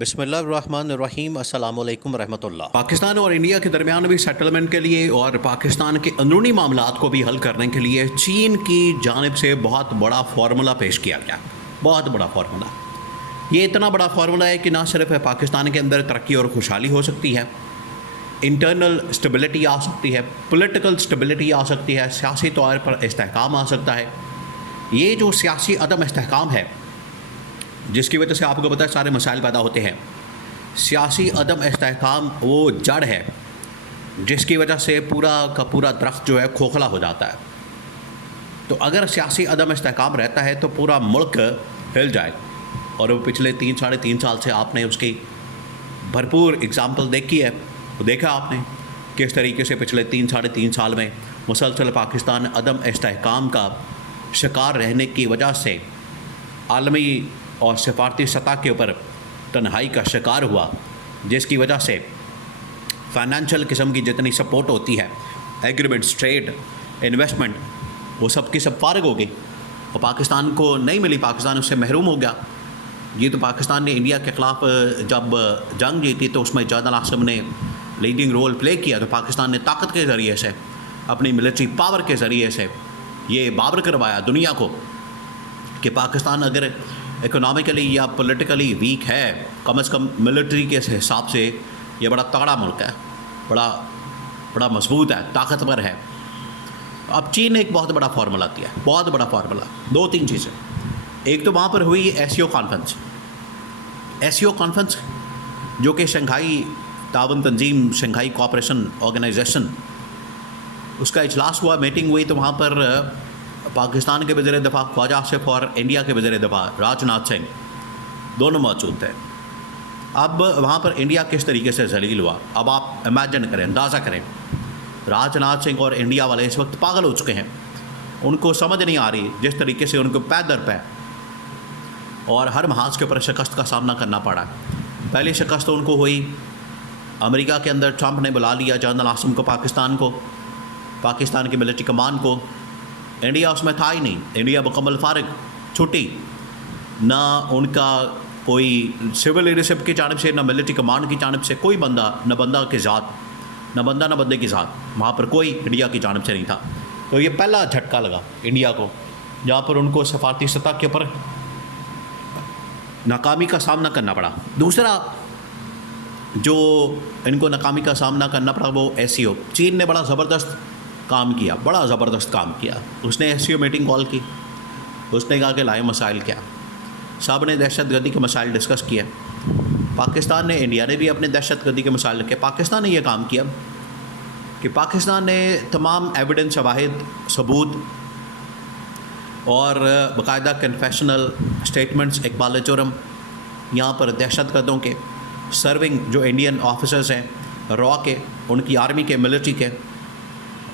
بسم اللہ الرحمن الرحیم، السلام علیکم ورحمۃ اللہ۔ پاکستان اور انڈیا کے درمیان بھی سیٹلمنٹ کے لیے اور پاکستان کے اندرونی معاملات کو بھی حل کرنے کے لیے چین کی جانب سے بہت بڑا فارمولا پیش کیا گیا، بہت بڑا فارمولا۔ یہ اتنا بڑا فارمولا ہے کہ نہ صرف پاکستان کے اندر ترقی اور خوشحالی ہو سکتی ہے، انٹرنل سٹیبلٹی آ سکتی ہے، پولیٹیکل سٹیبلٹی آ سکتی ہے، سیاسی طور پر استحکام آ سکتا ہے۔ یہ جو سیاسی عدم استحکام ہے جس کی وجہ سے آپ کو پتہ ہے سارے مسائل پیدا ہوتے ہیں، سیاسی عدم استحکام وہ جڑ ہے جس کی وجہ سے پورا کا پورا درخت جو ہے کھوکھلا ہو جاتا ہے۔ تو اگر سیاسی عدم استحکام رہتا ہے تو پورا ملک ہل جائے، اور وہ پچھلے 3-3.5 سال سے آپ نے اس کی بھرپور اگزامپل دیکھی ہے۔ وہ دیکھا آپ نے کس طریقے سے پچھلے 3-3.5 سال میں مسلسل پاکستان عدم استحکام کا شکار رہنے کی وجہ سے عالمی اور سفارتی سطح کے اوپر تنہائی کا شکار ہوا، جس کی وجہ سے فائنینشیل قسم کی جتنی سپورٹ ہوتی ہے، ایگریمنٹس، ٹریڈ، انویسٹمنٹ، وہ سب کی سب فارغ ہو گئی اور پاکستان کو نہیں ملی، پاکستان اس سے محروم ہو گیا۔ یہ تو پاکستان نے انڈیا کے خلاف جب جنگ جیتی تو اس میں جنرل عاصم نے لیڈنگ رول پلے کیا، تو پاکستان نے طاقت کے ذریعے سے، اپنی ملٹری پاور کے ذریعے سے یہ بابر کروایا دنیا کو کہ پاکستان اگر اکنامکلی یا پولیٹیکلی ویک ہے، کم از کم ملٹری کے حساب سے یہ بڑا تگڑا ملک ہے، بڑا مضبوط ہے، طاقتور ہے۔ اب چین نے ایک بہت بڑا فارمولا دیا، بہت بڑا فارمولا، 2-3 چیزیں۔ ایک تو وہاں پر ہوئی ایس سی او کانفرنس جو کہ شنگھائی تعاون تنظیم، شنگھائی کوآپریشن آرگنائزیشن، اس کا اجلاس ہوا، میٹنگ ہوئی، تو وہاں پر پاکستان کے وزیر دفاع خواجہ آصف اور انڈیا کے وزیر دفاع راج ناتھ سنگھ دونوں موجود تھے۔ اب وہاں پر انڈیا کس طریقے سے ذلیل ہوا، اب آپ امیجن کریں، اندازہ کریں، راج ناتھ سنگھ اور انڈیا والے اس وقت پاگل ہو چکے ہیں، ان کو سمجھ نہیں آ رہی جس طریقے سے ان کو پے در پے اور ہر محاذ کے اوپر شکست کا سامنا کرنا پڑا۔ پہلی شکست تو ان کو ہوئی، امریکہ کے اندر ٹرمپ نے بلا لیا جنرل عاصم کو، پاکستان کی ملٹری کمان کو۔ انڈیا اس میں تھا ہی نہیں، انڈیا مکمل فارغ، چھٹی، نہ ان کا کوئی سول لیڈرشپ کی جانب سے، نہ ملٹری کمانڈ کی جانب سے کوئی بندہ، نہ بندہ کی ذات، نہ بندے کی ذات، وہاں پر کوئی انڈیا کی جانب سے نہیں تھا۔ تو یہ پہلا جھٹکا لگا انڈیا کو، جہاں پر ان کو سفارتی سطح کے اوپر ناکامی کا سامنا کرنا پڑا۔ دوسرا جو ان کو ناکامی کا سامنا کرنا پڑا وہ ایس سی او۔ چین نے بڑا زبردست کام کیا، اس نے ایس سی او میٹنگ کال کی، اس نے کہا کہ لائے مسائل کیا، سب نے دہشت گردی کے مسائل ڈسکس کیا، پاکستان نے، انڈیا نے بھی اپنے دہشت گردی کے مسائل رکھے۔ پاکستان نے یہ کام کیا کہ پاکستان نے تمام ایویڈنس، شواہد، ثبوت اور باقاعدہ کنفیشنل اسٹیٹمنٹس، اقبال جرم، یہاں پر دہشت گردوں کے سرونگ جو انڈین آفیسرز ہیں، را کے، ان کی آرمی کے، ملٹری کے،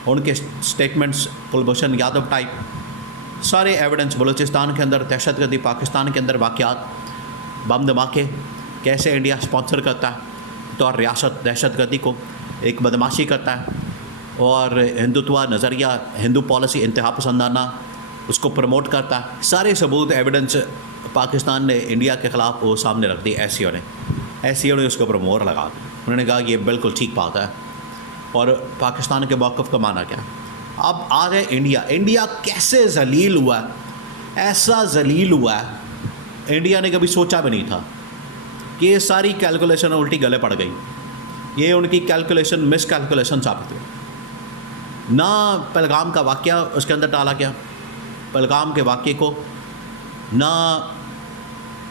ان کے اسٹیٹمنٹس، کلبھوشن یادو ٹائپ سارے ایویڈنس، بلوچستان کے اندر دہشت گردی، پاکستان کے اندر واقعات، بم دھماکے، کیسے انڈیا سپانسر کرتا ہے بطور ریاست دہشت گردی کو، ایک بدماشی کرتا ہے اور ہندوتوا نظریہ، ہندو پالیسی انتہا پسندانہ، اس کو پروموٹ کرتا ہے۔ سارے ثبوت، ایویڈنس پاکستان نے انڈیا کے خلاف وہ سامنے رکھ دی۔ ایس سی او نے اس کے اوپر مہر لگا، انہوں نے کہا یہ بالکل ٹھیک بات ہے، اور پاکستان کے موقف کا معنی کیا۔ اب آ گئے انڈیا کیسے ذلیل ہوا ہے، ایسا ذلیل ہوا ہے، انڈیا نے کبھی سوچا بھی نہیں تھا کہ یہ ساری کیلکولیشن الٹی گلے پڑ گئی، یہ ان کی کیلکولیشن مس کیلکولیشن ثابت ہوئی۔ نہ پہلگام کا واقعہ اس کے اندر ڈالا گیا، پہلگام کے واقعے کو، نہ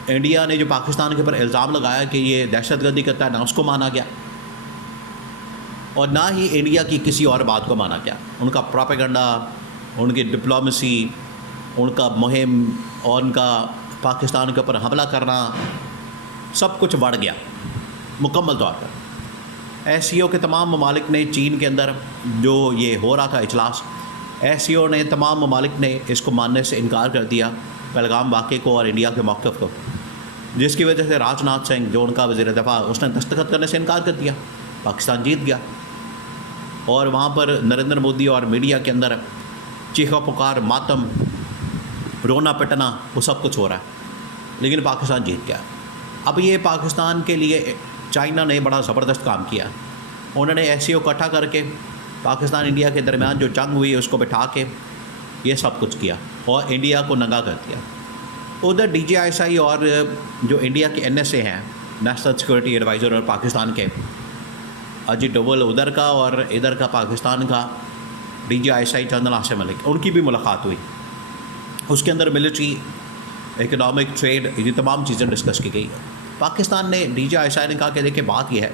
انڈیا نے جو پاکستان کے اوپر الزام لگایا کہ یہ دہشت گردی کرتا ہے، نہ اس کو مانا گیا، اور نہ ہی انڈیا کی کسی اور بات کو مانا گیا۔ ان کا پروپیگنڈا، ان کی ڈپلومیسی، ان کا مہم اور ان کا پاکستان کے اوپر حملہ کرنا، سب کچھ بڑھ گیا مکمل طور پر۔ ایس سی او کے تمام ممالک نے، چین کے اندر جو یہ ہو رہا تھا اجلاس، ایس سی او نے تمام ممالک نے اس کو ماننے سے انکار کر دیا، پہلگام واقعے کو اور انڈیا کے موقف کو، جس کی وجہ سے راج ناتھ سنگھ جو ان کا وزیر دفاع، اس نے دستخط کرنے سے انکار کر دیا، پاکستان جیت گیا۔ اور وہاں پر نریندر مودی اور میڈیا کے اندر چیخا پکار، ماتم، رونا پٹنا، وہ سب کچھ ہو رہا ہے، لیکن پاکستان جیت گیا۔ اب یہ پاکستان کے لیے چائنا نے بڑا زبردست کام کیا. انہوں نے ایس سی او اکٹھا کر کے پاکستان انڈیا کے درمیان جو جنگ ہوئی اس کو بٹھا کے یہ سب کچھ کیا اور انڈیا کو ننگا کر دیا. ادھر ڈی جی آئی ایس آئی اور جو انڈیا کے این ایس اے ہیں, نیشنل سیکورٹی ایڈوائزر, اور پاکستان کے اجیت ڈوبل ادھر کا, اور ادھر کا پاکستان کا D G I S I general Asim Malik, ان کی بھی ملاقات ہوئی. اس کے اندر ملٹری, اکنامک, ٹریڈ, یہ تمام چیزیں ڈسکس کی گئی. پاکستان نے, ڈی جی آئی ایس آئی نے کہا کہ دیکھیں بات یہ ہے,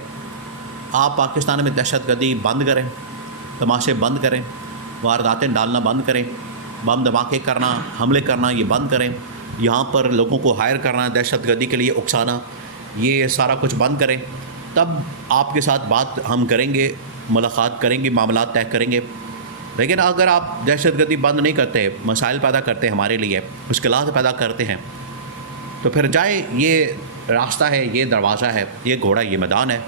آپ پاکستان میں دہشت گردی بند کریں, تماشے بند کریں, وارداتیں ڈالنا بند کریں, بم دھماکے کرنا, حملے کرنا یہ بند کریں, یہاں پر لوگوں کو ہائر کرنا, دہشت گردی کے لیے اکسانا, یہ سارا کچھ بند کریں, تب آپ کے ساتھ بات ہم کریں گے, ملاقات کریں گے, معاملات طے کریں گے. لیکن اگر آپ دہشت گردی بند نہیں کرتے, مسائل پیدا کرتے ہیں ہمارے لیے, مشکلات پیدا کرتے ہیں, تو پھر جائے, یہ راستہ ہے, یہ دروازہ ہے, یہ گھوڑا, یہ میدان ہے,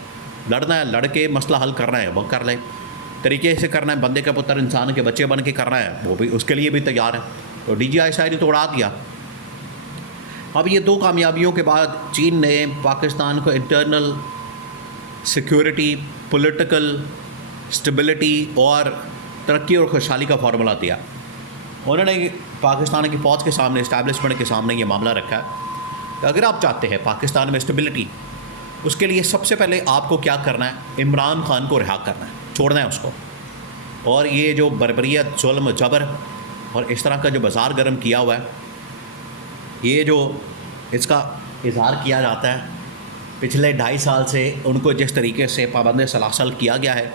لڑنا ہے لڑ کے مسئلہ حل کرنا ہے وہ کر لیں, طریقے سے کرنا ہے, بندے کا پتر انسان کے بچے بن کے کرنا ہے وہ بھی, اس کے لیے بھی تیار ہے. تو ڈی جی آئی ایس آئی نے تو اڑا دیا. اب یہ دو کامیابیوں کے بعد چین نے پاکستان کو انٹرنل سیکیورٹی, پولیٹیکل اسٹیبلٹی اور ترقی اور خوشحالی کا فارمولہ دیا. انہوں نے پاکستان کی فوج کے سامنے, اسٹیبلشمنٹ کے سامنے یہ معاملہ رکھا ہے کہ اگر آپ چاہتے ہیں پاکستان میں اسٹیبلٹی, اس کے لیے سب سے پہلے آپ کو کیا کرنا ہے, عمران خان کو رہا کرنا ہے, چھوڑنا ہے اس کو, اور یہ جو بربریت, ظلم, جبر اور اس طرح کا جو بازار گرم کیا ہوا ہے, یہ جو اس کا اظہار کیا جاتا ہے پچھلے 2.5 سال سے, ان کو جس طریقے سے پابند سلاسل کیا گیا ہے,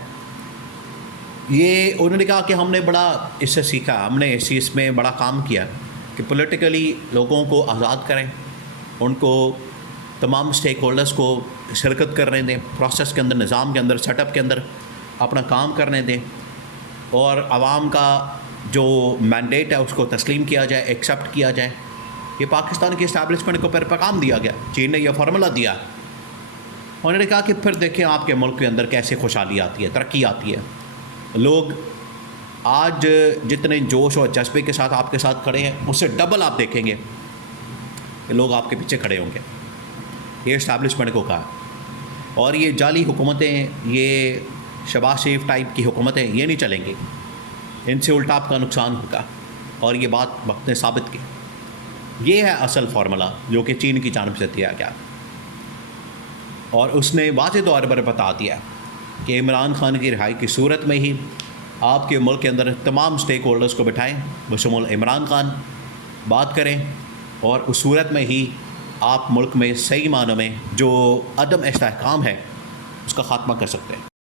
یہ انہوں نے کہا کہ ہم نے بڑا اس سے سیکھا, ہم نے اس چیز میں بڑا کام کیا کہ پولیٹیکلی لوگوں کو آزاد کریں, ان کو تمام اسٹیک ہولڈرز کو شرکت کرنے دیں, پروسیس کے اندر, نظام کے اندر, سیٹ اپ کے اندر اپنا کام کرنے دیں, اور عوام کا جو مینڈیٹ ہے اس کو تسلیم کیا جائے, ایکسیپٹ کیا جائے. یہ پاکستان کی اسٹیبلشمنٹ کو پھر پیغام دیا گیا. چین نے یہ فارمولہ دیا. انہوں نے کہا کہ پھر دیکھیں آپ کے ملک کے اندر کیسے خوشحالی آتی ہے, ترقی آتی ہے. لوگ آج جتنے جوش اور جذبے کے ساتھ آپ کے ساتھ کھڑے ہیں, اس سے ڈبل آپ دیکھیں گے کہ لوگ آپ کے پیچھے کھڑے ہوں گے. یہ اسٹیبلشمنٹ کو کہا. اور یہ جعلی حکومتیں, یہ شہباز شریف ٹائپ کی حکومتیں, یہ نہیں چلیں گی. ان سے الٹا آپ کا نقصان ہوگا, اور یہ بات وقت نے ثابت کی. یہ ہے اصل فارمولہ جو کہ چین کی جانب سے دیا گیا, اور اس نے واضح طور پر بتا دیا کہ عمران خان کی رہائی کی صورت میں ہی آپ کے ملک کے اندر تمام اسٹیک ہولڈرز کو بٹھائیں, بشمول عمران خان, بات کریں, اور اس صورت میں ہی آپ ملک میں صحیح معنوں میں جو عدم استحکام ہے اس کا خاتمہ کر سکتے ہیں.